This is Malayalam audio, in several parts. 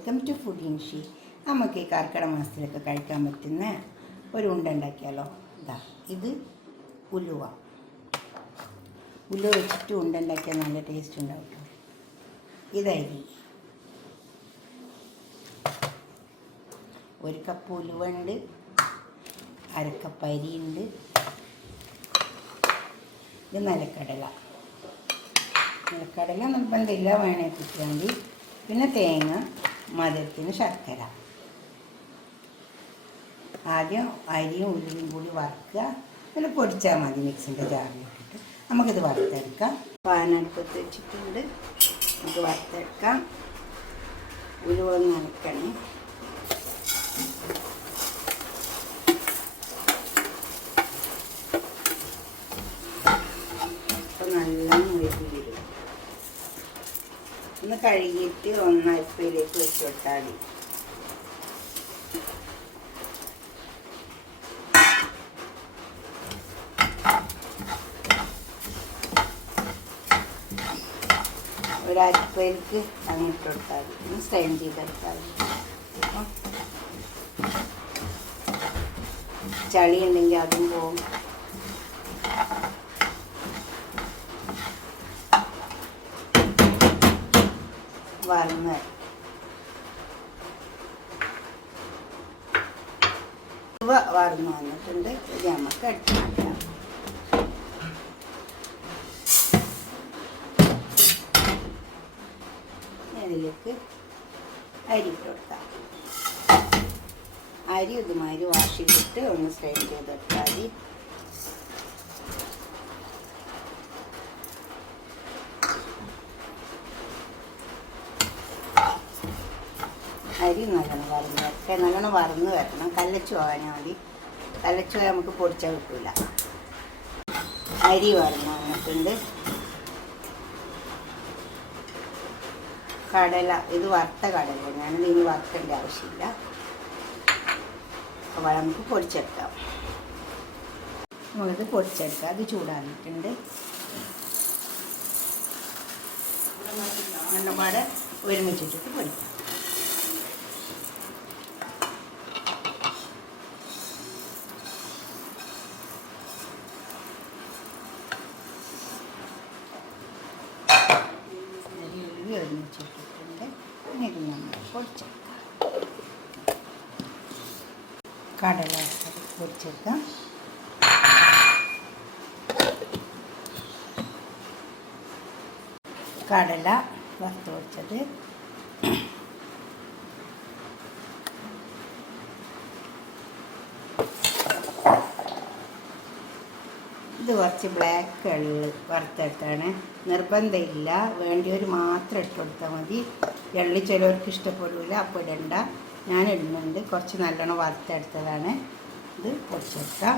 Welcome to food ഇൻഷി. നമുക്ക് ഈ കർക്കിടക മാസത്തിലൊക്കെ കഴിക്കാൻ പറ്റുന്ന ഒരു ഉണ്ട ഉണ്ടാക്കിയാലോ. ഇതാ ഇത് ഉലുവ വെച്ചിട്ട് ഉണ്ട ഉണ്ടാക്കിയാൽ നല്ല ടേസ്റ്റ് ഉണ്ടാവും. ഇതരി, ഒരു കപ്പ് ഉലുവ ഉണ്ട്, അരക്കപ്പ് അരിയുണ്ട്. ഇത് നിലക്കടല നിർബന്ധമില്ല, വേണേ കിട്ടിയാൽ. പിന്നെ തേങ്ങ, മധുരത്തിന് ശർക്കര. ആദ്യം അരിയും ഉലുവയും കൂടി വറുക്കുക, പിന്നെ പൊടിച്ചാൽ മതി മിക്സിൻ്റെ ജാറിലിട്ടിട്ട്. നമുക്കിത് വറുത്തെടുക്കാം. പാനടുപ്പത്ത് വെച്ചിട്ടുണ്ട്, നമുക്ക് വറുത്തെടുക്കാം. ഉലുവ ഒന്ന് നനയ്ക്കണേ. അപ്പം നല്ലോണം മുഴുകി വരും. ഒന്ന് കഴുകിയിട്ട് അരിപ്പയിലേക്ക് വെച്ച് വിട്ടാൽ മതി. ഒരരിപ്പയിലേക്ക് അങ്ങിട്ട് കൊടുത്താൽ മതി. ഒന്ന് സ്ട്രെയിൻ ചെയ്തെടുത്താൽ മതി. ചളി ഉണ്ടെങ്കിൽ അതും പോകും. വറന്ന് വറന്ന് വന്നിട്ടുണ്ട്. ഇത് നമുക്ക് എടുത്ത് മാറ്റാം. അതിലേക്ക് അരി ഇട്ട് കൊടുക്കാം. അരി ഇതുമാതിരി വാഷിലിട്ട് ഒന്ന് സ്ട്രെയിൻ ചെയ്തെടുത്താൽ മതി. അരി നല്ലോണം വറന്ന് വരണം. കല്ലച്ചു പോകാൻ മതി. കല്ലച്ചു പോയാൽ നമുക്ക് പൊടിച്ചാൽ കിട്ടില്ല. അരി വറന്ന് വന്നിട്ടുണ്ട്. കടല, ഇത് വറുത്ത കടല, ഞാനിത് ഇനി വറുക്കേണ്ട ആവശ്യമില്ല. അപ്പോൾ നമുക്ക് പൊടിച്ചെടുക്കാം. നമുക്കിത് പൊടിച്ചെടുക്കാം. അത് ചൂടാക്കിയിട്ടുണ്ട്. നല്ലപാടെ ഒരുമിച്ചിട്ടിട്ട് പൊടിക്കാം. ഒരുമിച്ചിട്ടിട്ടുണ്ട്. ഇത് നമ്മൾ പൊടിച്ചെടുക്കാം. കടല പൊടിച്ചെടുക്കാം. കടല വറുത്ത് പൊടിച്ചത്, ഇത് കുറച്ച് ബ്ലാക്ക് എള്ള് വറുത്തെടുത്താണ്. നിർബന്ധമില്ല, വേണ്ടിയൊരു മാത്രം ഇട്ട് കൊടുത്താൽ മതി. എള്ളി ചിലവർക്ക് ഇഷ്ടപ്പെടില്ല, അപ്പോൾ ഇടണ്ട. ഞാൻ ഇടുന്നുണ്ട്. കുറച്ച് നല്ലോണം വറുത്തെടുത്തതാണ്. ഇത് പൊടിച്ചെടുക്കാം.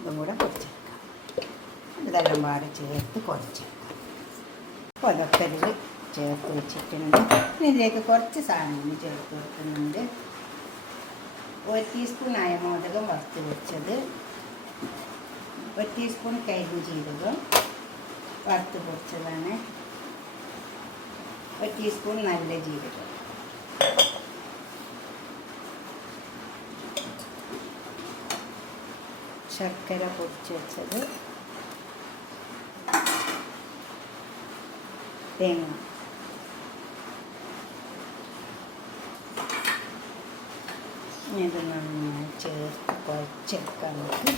ഇതും കൂടെ പൊടിച്ചെടുക്കാം. ഇതെല്ലാം പാടെ ചേർത്ത് കുഴച്ചെടുക്കാം. അപ്പോൾ അതൊക്കെ ഇതിൽ ചേർത്ത് വെച്ചിട്ടുണ്ട്. ഇനി ഇതിലേക്ക് കുറച്ച് സാധനങ്ങൾ ചേർത്ത് കൊടുക്കുന്നുണ്ട്. 1 ടീസ്പൂൺ അയമോദകം വറുത്ത് വെച്ചത്, 1 ടീസ്പൂൺ കരിഞ്ജീരകം വറുത്ത് പൊടിച്ചതാണ്, 1 ടീസ്പൂൺ നല്ല ജീരകം, ശർക്കര പൊടിച്ച് വെച്ചത്, തേങ്ങ, ഇത് നന്നായി ചേർത്ത് കുഴച്ചെടുക്കാൻ നമുക്ക്.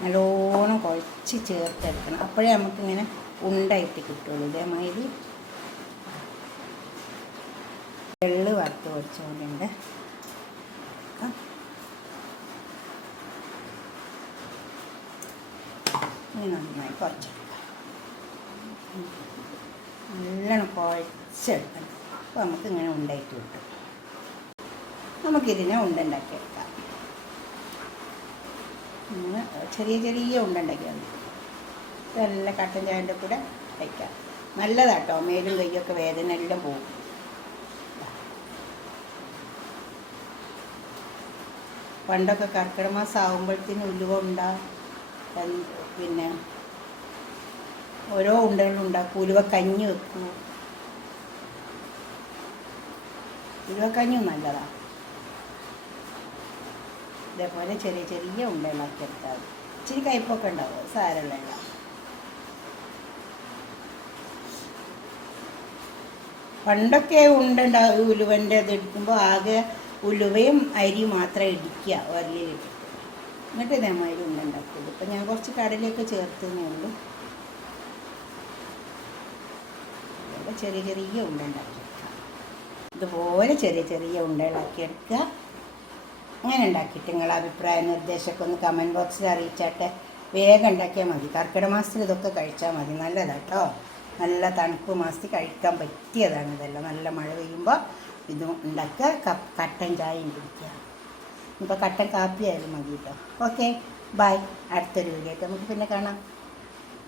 നല്ലോണം കുഴച്ച് ചേർത്തെടുക്കണം. അപ്പോഴേ നമുക്കിങ്ങനെ ഉണ്ടായിട്ട് കിട്ടുള്ളൂ. ഇതേമാതിരി എള്ള് വറുത്ത് പൊടിച്ചുകൊണ്ടുണ്ട്. ഇനി നന്നായി കുഴച്ചെടുക്കാം. നല്ലോണം കുഴച്ചെടുക്കണം. അപ്പോൾ നമുക്കിങ്ങനെ ഉണ്ടായിട്ട് കിട്ടും. നമുക്കിതിനെ ഉണ്ടാക്കിയെടുക്കാം. ചെറിയ ഉണ്ടാക്കിയാൽ മതി. നല്ല കട്ടൻ ചായൻ്റെ കൂടെ കഴിക്കാം. നല്ലതാട്ടോ. മേലും കൈയൊക്കെ വേദന എല്ലാം പോകും. പണ്ടൊക്കെ കർക്കിടക മാസം ആകുമ്പോഴത്തേനും ഉലുവ പിന്നെ ഓരോ ഉണ്ടകളും ഉണ്ടാക്കും. ഉലുവ കഞ്ഞി വെക്കും. ഉലുവ കഞ്ഞിയും നല്ലതാണ്. ഇതേപോലെ ചെറിയ ചെറിയ ഉണ്ടകളാക്കി എടുത്താൽ മതി. ഇച്ചിരി കയ്പൊക്കെ ഉണ്ടാവും, സാരമുള്ള. പണ്ടൊക്കെ ഉണ്ടുണ്ടാവും. ഉലുവൻ്റെ ഇത് എടുക്കുമ്പോൾ ആകെ ഉലുവയും അരി മാത്രമേ ഇടിക്കുക ഉരലിലിട്ടിട്ട്, എന്നിട്ട് ഇതേമാതിരി ഉണ്ടുണ്ടാക്കുള്ളൂ. ഇപ്പം ഞാൻ കുറച്ച് കടലയൊക്കെ ചേർത്തതേ ഉള്ളൂ. ചെറിയ ചെറിയ ഉണ്ടുണ്ടാക്കിയെടുക്കുക. ഇതുപോലെ ചെറിയ ചെറിയ ഉണ്ടകളാക്കിയെടുക്കുക. അങ്ങനെ ഉണ്ടാക്കിയിട്ട് നിങ്ങളുടെ അഭിപ്രായ നിർദ്ദേശമൊക്കെ ഒന്ന് കമൻറ്റ് ബോക്സിൽ അറിയിച്ചാട്ടെ. വേഗം ഉണ്ടാക്കിയാൽ മതി. കർക്കിടക മാസത്തിൽ ഇതൊക്കെ കഴിച്ചാൽ മതി. നല്ലതാട്ടോ. നല്ല തണുപ്പ് മാസത്തിൽ കഴിക്കാൻ പറ്റിയതാണ് ഇതെല്ലാം. നല്ല മഴ പെയ്യുമ്പോൾ ഇതും ഉണ്ടാക്കുക. കട്ടൻ ചായയും കുടിക്കുക. ഇപ്പോൾ കട്ടൻ കാപ്പി ആയാലും മതി കേട്ടോ. Okay, by. അടുത്തൊരു വീഡിയോ ആയിട്ട് നമുക്ക് പിന്നെ കാണാം.